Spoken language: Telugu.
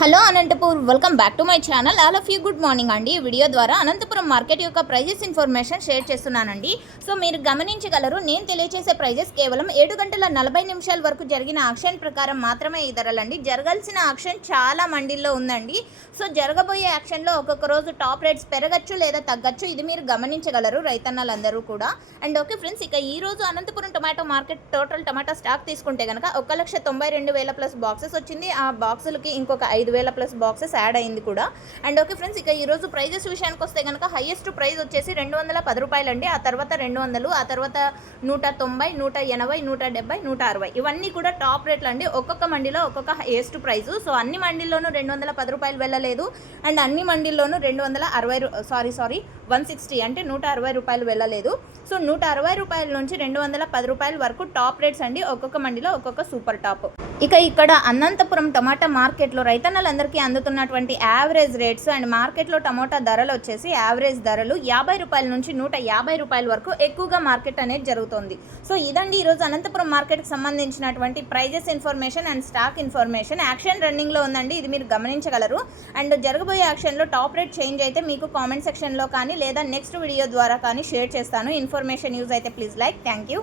Hello Anantapur, welcome back to my channel. All of you good morning అండి. ఈ వీడియో ద్వారా అనంతపురం మార్కెట్ యొక్క ప్రైజెస్ ఇన్ఫర్మేషన్ షేర్ చేస్తున్నానండి. సో మీరు గమనించగలరు, నేను తెలియజేసే ప్రైజెస్ కేవలం 7 గంటల 40 నిమిషాల వరకు జరిగిన ఆక్షన్ ప్రకారం మాత్రమే ఈ ధరలండి. జరగాల్సిన ఆక్షన్ చాలా మండీల్లో ఉందండి. సో జరగబోయే యాక్షన్లో ఒక్కొక్క రోజు టాప్ రేట్స్ పెరగచ్చు లేదా తగ్గచ్చు, ఇది మీరు గమనించగలరు రైతన్నలందరూ కూడా. అండ్ ఓకే ఫ్రెండ్స్, ఇక ఈ రోజు Anantapur tomato market total tomato stock తీసుకుంటే కనుక 1,92,000 ప్లస్ బాక్సెస్ వచ్చింది. ఆ బాక్సులకి ఇంకొక 5,000 ప్లస్ బాక్సెస్ యాడ్ అయింది కూడా. అండ్ ఓకే ఫ్రెండ్స్, ఇక ఈరోజు ప్రైజెస్ విషయానికి వస్తే కనుక హైయెస్ట్ ప్రైస్ వచ్చేసి 210 రూపాయలు అండి. ఆ తర్వాత 200, ఆ తర్వాత 190, 180, 170, 160 ఇవన్నీ కూడా టాప్ రేట్లు అండి. ఒక్కొక్క మండీలో ఒక్కొక్క హైయెస్ట్ ప్రైస్. సో అన్ని మండీల్లోనూ 210 రూపాయలు వెళ్ళలేదు, అండ్ అన్ని మండీల్లోనూ 160 అంటే 160 రూపాయలు వెళ్ళలేదు. సో 160 రూపాయల నుంచి 210 రూపాయల వరకు టాప్ రేట్స్ అండి. ఒక్కొక్క మండీలో ఒక్కొక్క సూపర్ టాప్. ఇక ఇక్కడ అనంతపురం టమాటా మార్కెట్లో రైతన్నలందరికీ అందుతున్నటువంటి యావరేజ్ రేట్స్ అండ్ మార్కెట్లో టమాటా ధరలు వచ్చేసి యావరేజ్ ధరలు 50 రూపాయల నుంచి 150 రూపాయల వరకు ఎక్కువగా మార్కెట్ అనేది జరుగుతుంది. సో ఇదండి ఈరోజు అనంతపురం మార్కెట్కి సంబంధించినటువంటి prices information and stock information. Auction రన్నింగ్లో ఉందండి, ఇది మీరు గమనించగలరు. అండ్ జరగబోయే యాక్షన్లో టాప్ రేట్ చేంజ్ అయితే మీకు కామెంట్ సెక్షన్లో కానీ లేదా నెక్స్ట్ వీడియో ద్వారా కానీ షేర్ చేస్తాను. ఇన్ఫర్మేషన్ యూజ్ అయితే ప్లీజ్ లైక్. Thank you.